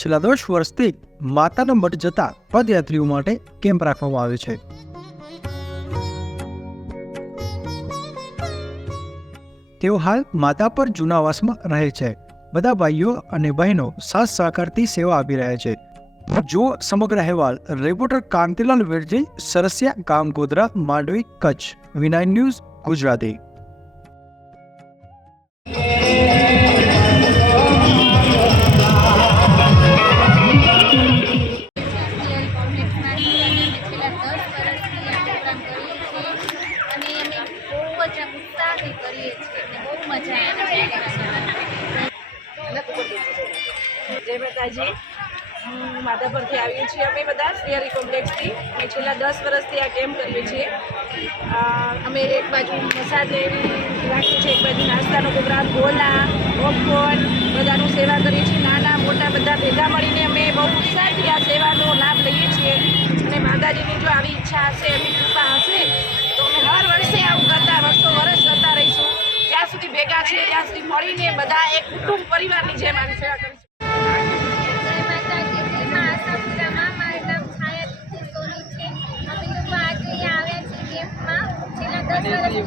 છેલ્લા દસ વર્ષથી માતાના મઠ જતા પદયાત્રીઓ માટે કેમ્પ રાખવામાં આવે છે. તેઓ હાલ માતા પર જૂનાવાસમાં રહે છે. બધા ભાઈઓ અને બહેનો સાથ સહકારથી સેવા આપી રહ્યા છે. જો સમગ્ર અહેવાલ. રિપોર્ટર કાંતિલાલ વિરજી, સરસિયા ગામ ગોધરા, માંડવી, કચ્છ. વિનાય ન્યૂઝ, ગુજરાતી. ઉત્સાહથી કરીએ છીએ બહુ મજા આવે છે જય માતાજી. માધાપરથી આવીએ છીએ અમે બધા શ્રીહરિ કોમ્પ્લેક્સથી અમે છેલ્લા દસ વર્ષથી આ કેમ્પ કરીએ છીએ. અમે એક બાજુ મસાજ રાખીએ છીએ એક બાજુ નાસ્તાનો પ્રોગ્રામ, ગોલા પોપકોર્ન બધાનું સેવા કરીએ છીએ. નાના મોટા બધા ભેગા મળીને અમે બહુ ઉત્સાહથી આ સેવાનો લાભ લઈએ છીએ. અને માતાજીની જો આવી ઈચ્છા હશે એમની કૃપા હશે તો અમે હર વર્ષે આવું કરતા વર્ષો વર્ષ કરતા રહીશું જ્યાં સુધી સુધી મળીને બધા એક કુટુંબ પરિવારની જેમ આની સેવા છે.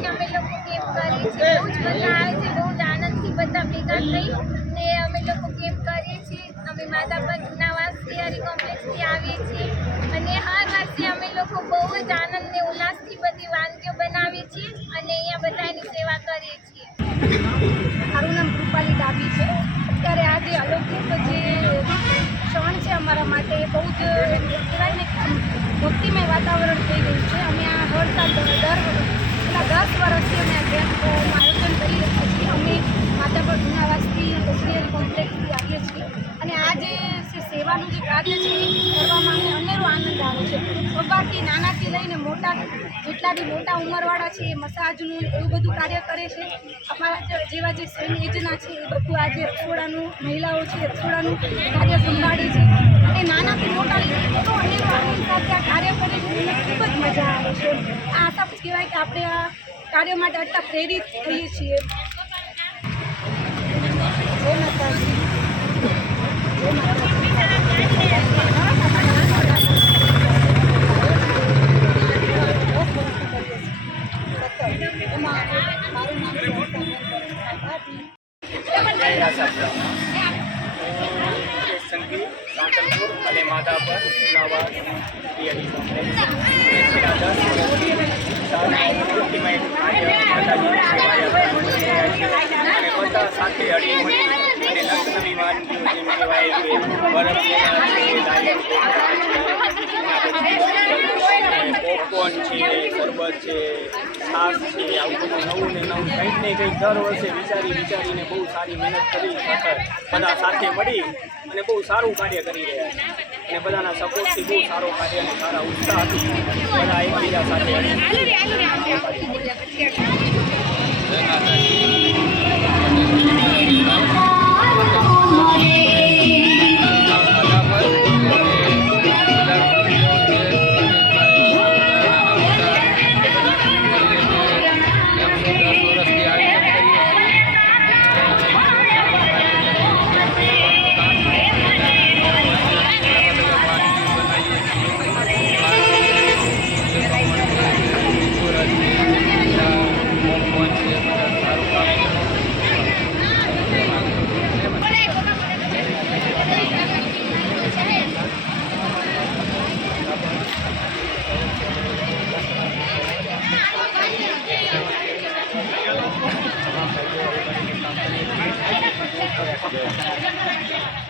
અમે લોકો કેમ્પ કરીએ છીએ બહુ જ મજા આવે છે બહુ જ આનંદથી બધા ભેગા થઈ ને અમે લોકો ગેમ કરીએ છીએ. અમે માધાપર જૂનાવાસ શ્રીહરિ કોમ્પ્લેક્સથી આવીએ છીએ. અને હર વર્ષે અમે લોકો બહુ જ આનંદ ને ઉલ્લાસથી બધી વાનગીઓ બનાવીએ છીએ અને અહીંયા બધાની સેવા કરીએ છીએ. મારું નામ રૂપાલી ડાબી છે. અત્યારે આજે અલૌકિક જે ક્ષણ છે અમારા માટે એ બહુ જ કહેવાય ને ભક્તિમય વાતાવરણ થઈ ગયું છે. અમે આ હર સાલ દર છેલ્લા દસ વર્ષથી અમે આ કેમ્પનું આયોજન કરી રહ્યા છીએ. અમે માધાપર જૂનાવાસથી શ્રીહરિ કોમ્પ્લેક્સથી આવીએ છીએ. અને આ જે સેવાનું જે કાર્ય છે એ કરવામાં અમને અનેરો આનંદ આવે છે. સવારથી નાનાથી લઈને મોટા જેટલા બી મોટા ઉંમરવાળા છે, એ મસાજનું એવું બધું કાર્ય કરે છે. અમારા જેવા જે સેમ યોજના છે, એ બધું આજે રસોડાનું, મહિલાઓ છે, રસોડાનું કાર્ય સંભાળે છે. અને નાનાથી મોટા એટલો અનેરો આનંદ સાથે આ કાર્ય કરે છે. અને ખૂબ જ મજા આવે છે. આ આશા કહેવાય કે આપણે આ કાર્ય માટે આટલા પ્રેરિત થઈએ છીએ જય માતાજી જય માતાજી એમાં મારું નામ છે સંગીત અને નવા કરી રહ્યા છીએ અને બધા સાથે હળી મળી અને લક્ષ્મી વાનગીઓ જેમ કહેવાય છે છે પોપકોર્ન છે શરબત છે છાસ છે, આવું બધું નવું ને નવું કંઈક ને કંઈક દર વર્ષે વિચારી વિચારીને બહુ સારી મહેનત કરી બધા સાથે મળી અને બહુ સારું કાર્ય કરી રહ્યા છે. અને બધાના સપોર્ટથી બહુ સારો કાર્ય અને સારા ઉત્સાહથી બધા એકબીજા સાથે